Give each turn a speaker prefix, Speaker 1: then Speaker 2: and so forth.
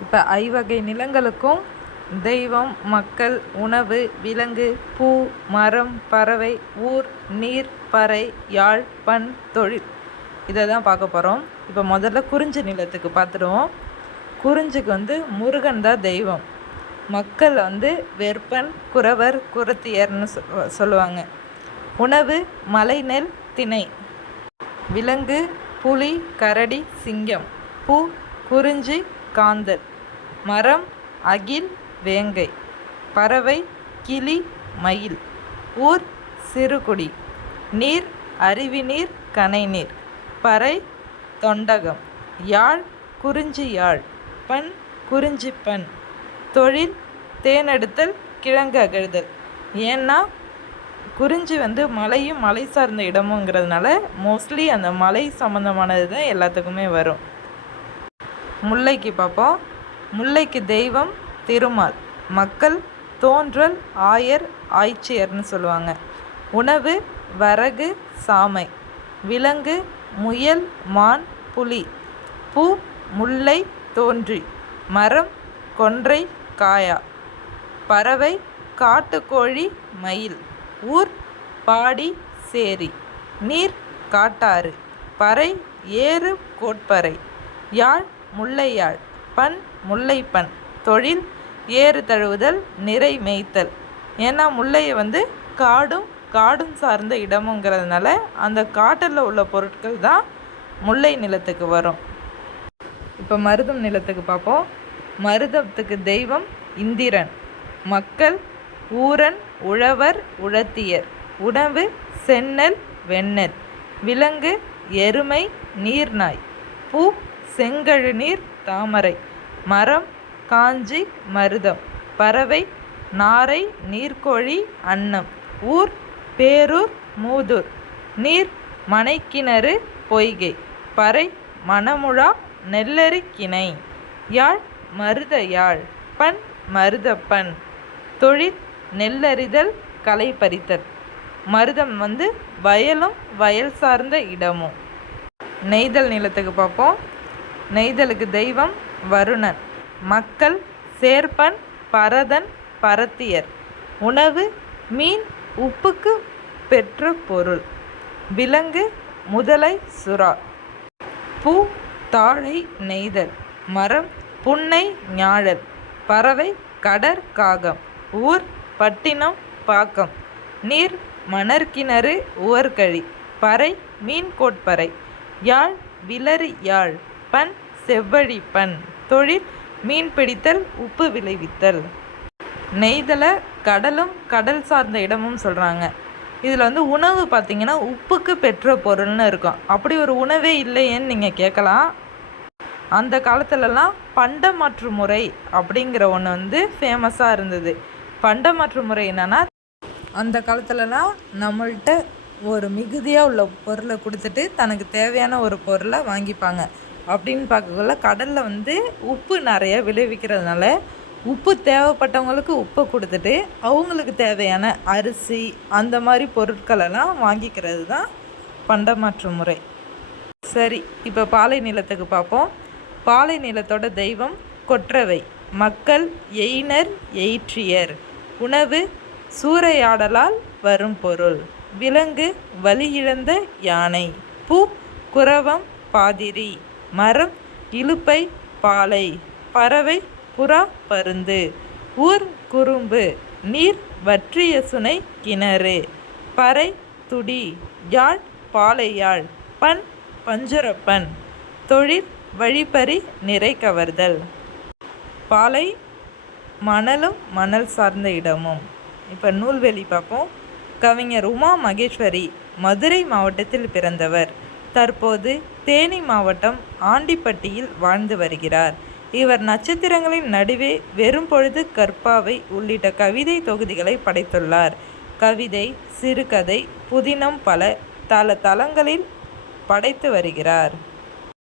Speaker 1: இப்போ ஐவகை நிலங்களுக்கும் தெய்வம் மக்கள் உணவு விலங்கு பூ மரம் பறவை ஊர் நீர் பறை யாழ் பண் தொழில். இதை தான் பார்க்க போகிறோம் இப்போ முதல்ல குறிஞ்சி நிலத்துக்கு பார்த்துடுவோம் குறிஞ்சிக்கு வந்து முருகன் தான் தெய்வம். மக்கள் வந்து வெற்பன் குறவர் குரத்தியர்னு சொ- சொல்லுவாங்க. உணவு மலைநெல் திணை. விலங்கு புலி கரடி சிங்கம். பூ குறிஞ்சி காந்தல். மரம் அகில் வேங்கை. பறவை கிளி மயில். ஊர் சிறுகுடி. நீர் அருவிநீர் கனைநீர். பறை தொண்டகம். யாழ் குறிஞ்சி யாழ். பண் குறிஞ்சி பண் தொழில் தேனெடுத்தல் கிழங்கு அகழ்தல். ஏன்னா குறிஞ்சி வந்து மலையும் மலை சார்ந்த இடமுங்கிறதுனால மோஸ்ட்லி அந்த மலை சம்மந்தமானது தான் எல்லாத்துக்குமே வரும். முல்லைக்கு பார்ப்போம் முல்லைக்கு தெய்வம் திருமால். மக்கள் தோன்றல் ஆயர் ஆய்ச்சியர்னு சொல்லுவாங்க. உணவு வரகு சாமை. விலங்கு முயல் மான் புலி. பூ முல்லை தோன்றி. மரம் கொன்றை காயா. பறவை காட்டுக்கோழி மயில். ஊர் பாடி சேரி. நீர் காட்டாறு. பறை ஏறு கோட்பறை. யாழ் முல்லையாழ். பண் முல்லைப்பண் தொழில் ஏறு தழுவுதல் நிறை மேய்த்தல். ஏன்னா முல்லையை வந்து காடும் காடும் சார்ந்த இடமுங்கிறதுனால அந்த காட்டில் உள்ள பொருட்கள் தான் முல்லை நிலத்துக்கு வரும். இப்போ மருதம் நிலத்துக்கு பார்ப்போம். மருதத்துக்கு தெய்வம் இந்திரன். மக்கள் ஊரன் உழவர் உழத்தியர். உணவு சென்னல் வெண்ணெல் விலங்கு எருமை நீர்நாய். பூ செங்கழுநீர் தாமரை. மரம் காஞ்சி மருதம். பறவை நாரை நீர்க்கோழி அன்னம். ஊர் பேரூர் மூதூர். நீர் மனைக்கிணறு பொய்கை. பறை மணமுழா நெல்லரிக்கிணை யாழ் மருத யாழ். பண் மருதப்பண் தொழில் நெல்லறிதல் களை பறித்தல் மருதம் வந்து வயலும் வயல் சார்ந்த இடமும். நெய்தல் நிலத்துக்கு பார்ப்போம். நெய்தலுக்கு தெய்வம் வருணன் மக்கள் சேர்ப்பன் பரதன் பரத்தியர். உணவு மீன் உப்புக்கு பெற்ற பொருள். விலங்கு முதலை சுறா. பூ தாழை நெய்தல். மரம் புன்னை ஞாழல். பறவை கடற் காகம். ஊர் பட்டினம் பாக்கம். நீர் மணற்கிணறு உவர்கழி. பறை மீன் கோட்பறை. யாழ் விலரி யாழ். பண் செவ்வழிப்பன். தொழில் மீன் பிடித்தல் உப்பு விளைவித்தல். நெய்தலை கடலும் கடல் சார்ந்த இடமும் சொல்கிறாங்க இதில் வந்து உணவு பார்த்தீங்கன்னா உப்புக்கு பெற்ற பொருள்னு இருக்கும். அப்படி ஒரு உணவே இல்லையேன்னு நீங்கள் கேட்கலாம் அந்த காலத்துலலாம் பண்டமாற்று முறை அப்படிங்கிற ஒன்று வந்து ஃபேமஸாக இருந்தது. பண்டமாற்று முறை என்னன்னா அந்த காலத்துலலாம் நம்மள்கிட்ட ஒரு மிகுதியாக உள்ள பொருளை கொடுத்துட்டு தனக்கு தேவையான ஒரு பொருளை வாங்கிப்பாங்க. அப்படின்னு பார்க்கக்குள்ள கடலில் வந்து உப்பு நிறைய விளைவிக்கிறதுனால உப்பு தேவைப்பட்டவங்களுக்கு உப்பை கொடுத்துட்டு அவங்களுக்கு தேவையான அரிசி அந்த மாதிரி பொருட்களெல்லாம் வாங்கிக்கிறது தான் பண்டமாற்று முறை. சரி இப்போ பாலை நிலத்துக்கு பார்ப்போம். பாலை நிலத்தோட தெய்வம் கொற்றவை. மக்கள் எயினர் எயிற்றியர். உணவு சூறையாடலால் வரும் பொருள். விலங்கு வலியிழந்த யானை. பூ குரவம் பாதிரி. மரம் இலுப்பை பாலை பறவை புறா பருந்து ஊர் குறும்பு நீர் வற்றிய சுனை கிணறு பறை துடி யாழ் பாலையாழ் பண் பஞ்சுரப்பன் தொழில் வழிப்பறி நிறை கவர்தல். பாலை மணலும் மணல் சார்ந்த இடமும். இப்போ நூல்வெளி பார்ப்போம். கவிஞர் உமா மகேஸ்வரி மதுரை மாவட்டத்தில் பிறந்தவர். தற்போது தேனி மாவட்டம் ஆண்டிப்பட்டியில் வாழ்ந்து வருகிறார். இவர் நட்சத்திரங்களின் நடுவே வெறும் பொழுது கற்பாவை உள்ளிட்ட கவிதை தொகுதிகளை படைத்துள்ளார். கவிதை சிறுகதை புதினம் பல தல தளங்களில் படைத்து வருகிறார்.